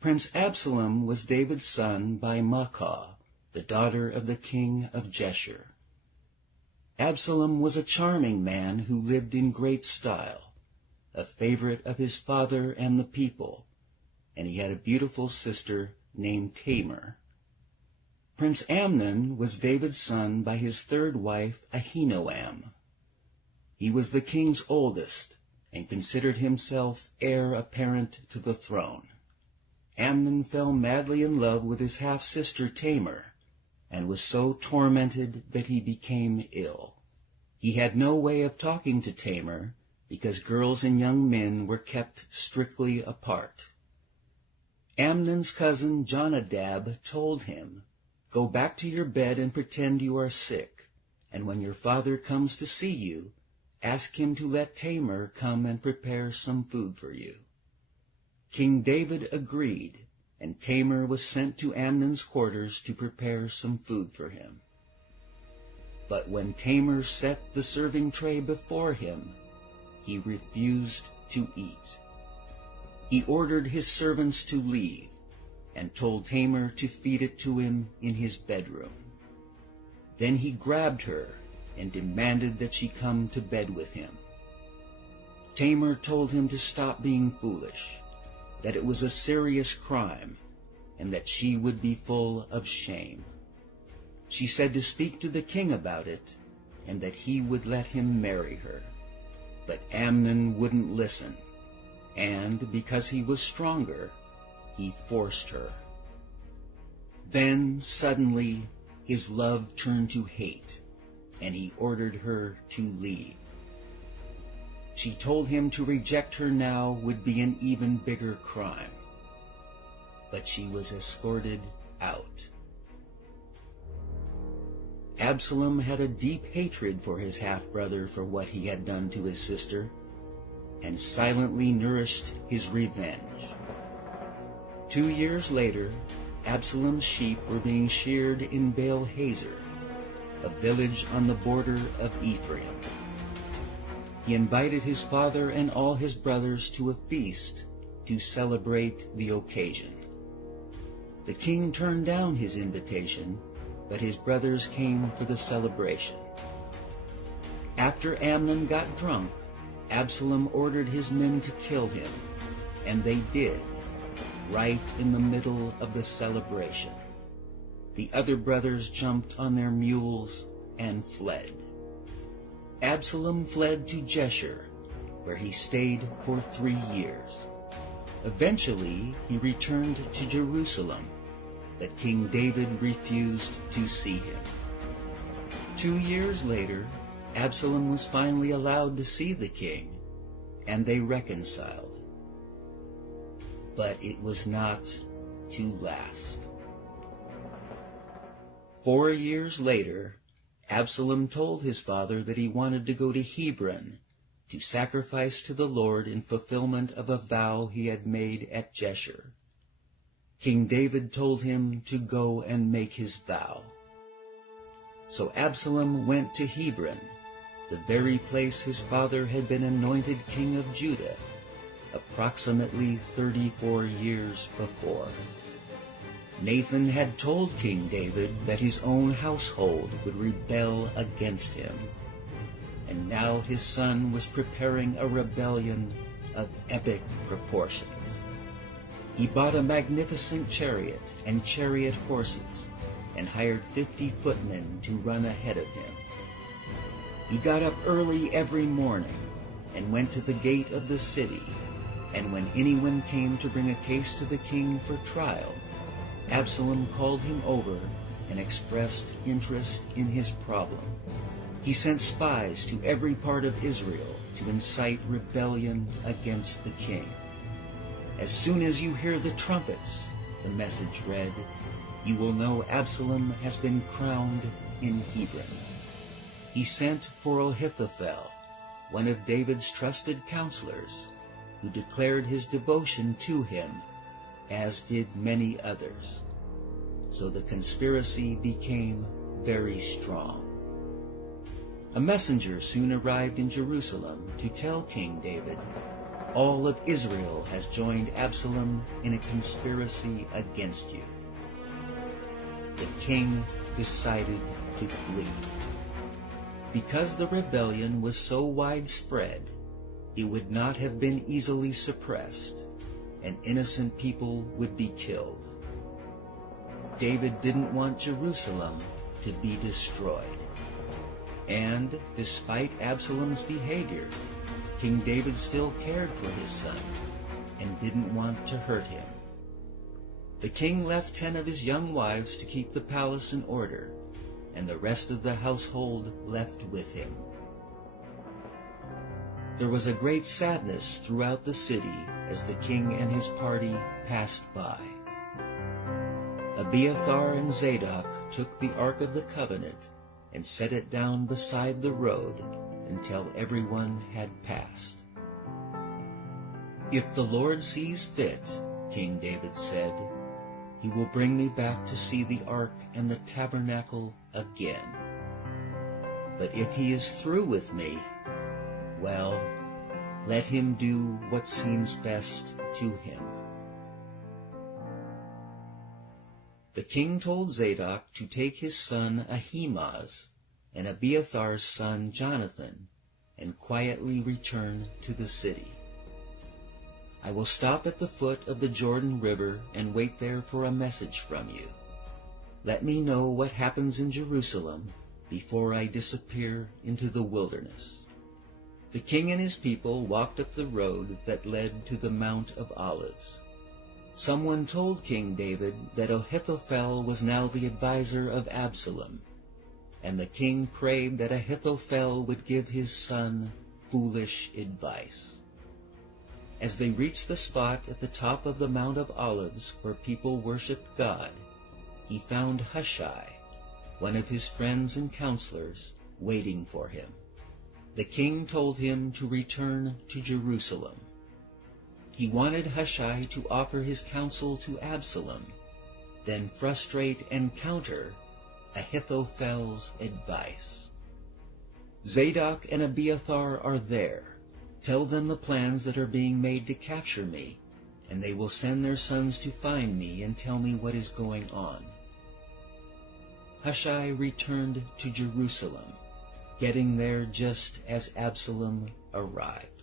Prince Absalom was David's son by Maachah, the daughter of the king of Geshur. Absalom was a charming man who lived in great style, a favorite of his father and the people, and he had a beautiful sister named Tamar. Prince Amnon was David's son by his third wife Ahinoam. He was the king's oldest and considered himself heir apparent to the throne. Amnon fell madly in love with his half-sister Tamar, and was so tormented that he became ill. He had no way of talking to Tamar, because girls and young men were kept strictly apart. Amnon's cousin Jonadab told him, "Go back to your bed and pretend you are sick, and when your father comes to see you, ask him to let Tamar come and prepare some food for you." King David agreed, and Tamar was sent to Amnon's quarters to prepare some food for him. But when Tamar set the serving tray before him, he refused to eat. He ordered his servants to leave, and told Tamar to feed it to him in his bedroom. Then he grabbed her and demanded that she come to bed with him. Tamar told him to stop being foolish, that it was a serious crime, and that she would be full of shame. She said to speak to the king about it, and that he would let him marry her. But Amnon wouldn't listen, and because he was stronger, he forced her. Then suddenly his love turned to hate, and he ordered her to leave. She told him to reject her now would be an even bigger crime. But she was escorted out. Absalom had a deep hatred for his half-brother for what he had done to his sister, and silently nourished his revenge. 2 years later, Absalom's sheep were being sheared in Baal-Hazor, a village on the border of Ephraim. He invited his father and all his brothers to a feast to celebrate the occasion. The king turned down his invitation, but his brothers came for the celebration. After Amnon got drunk, Absalom ordered his men to kill him, and they did, right in the middle of the celebration. The other brothers jumped on their mules and fled. Absalom fled to Geshur, where he stayed for 3 years. Eventually, he returned to Jerusalem, but King David refused to see him. 2 years later, Absalom was finally allowed to see the king, and they reconciled. But it was not to last. 4 years later, Absalom told his father that he wanted to go to Hebron to sacrifice to the Lord in fulfillment of a vow he had made at Geshur. King David told him to go and make his vow. So Absalom went to Hebron, the very place his father had been anointed king of Judah, approximately 34 years before. Nathan had told King David that his own household would rebel against him, and now his son was preparing a rebellion of epic proportions. He bought a magnificent chariot and chariot horses, and hired 50 footmen to run ahead of him. He got up early every morning and went to the gate of the city, and when anyone came to bring a case to the king for trial, Absalom called him over and expressed interest in his problem. He sent spies to every part of Israel to incite rebellion against the king. "As soon as you hear the trumpets," the message read, "you will know Absalom has been crowned in Hebron." He sent for Ahithophel, one of David's trusted counselors, who declared his devotion to him, as did many others. So the conspiracy became very strong. A messenger soon arrived in Jerusalem to tell King David, All of Israel has joined Absalom in a conspiracy against you." The king decided to flee. Because the rebellion was so widespread, it would not have been easily suppressed, and innocent people would be killed. David didn't want Jerusalem to be destroyed. And despite Absalom's behavior, King David still cared for his son and didn't want to hurt him. The king left 10 of his young wives to keep the palace in order, and the rest of the household left with him. There was a great sadness throughout the city as the king and his party passed by. Abiathar and Zadok took the Ark of the Covenant and set it down beside the road until everyone had passed. "If the Lord sees fit," King David said, "he will bring me back to see the Ark and the tabernacle again. But if he is through with me, well, let him do what seems best to him." The king told Zadok to take his son Ahimaaz and Abiathar's son Jonathan and quietly return to the city. "I will stop at the foot of the Jordan River and wait there for a message from you. Let me know what happens in Jerusalem before I disappear into the wilderness." The king and his people walked up the road that led to the Mount of Olives. Someone told King David that Ahithophel was now the advisor of Absalom, and the king prayed that Ahithophel would give his son foolish advice. As they reached the spot at the top of the Mount of Olives where people worshipped God, he found Hushai, one of his friends and counselors, waiting for him. The king told him to return to Jerusalem. He wanted Hushai to offer his counsel to Absalom, then frustrate and counter Ahithophel's advice. "Zadok and Abiathar are there. Tell them the plans that are being made to capture me, and they will send their sons to find me and tell me what is going on." Hushai returned to Jerusalem, getting there just as Absalom arrived.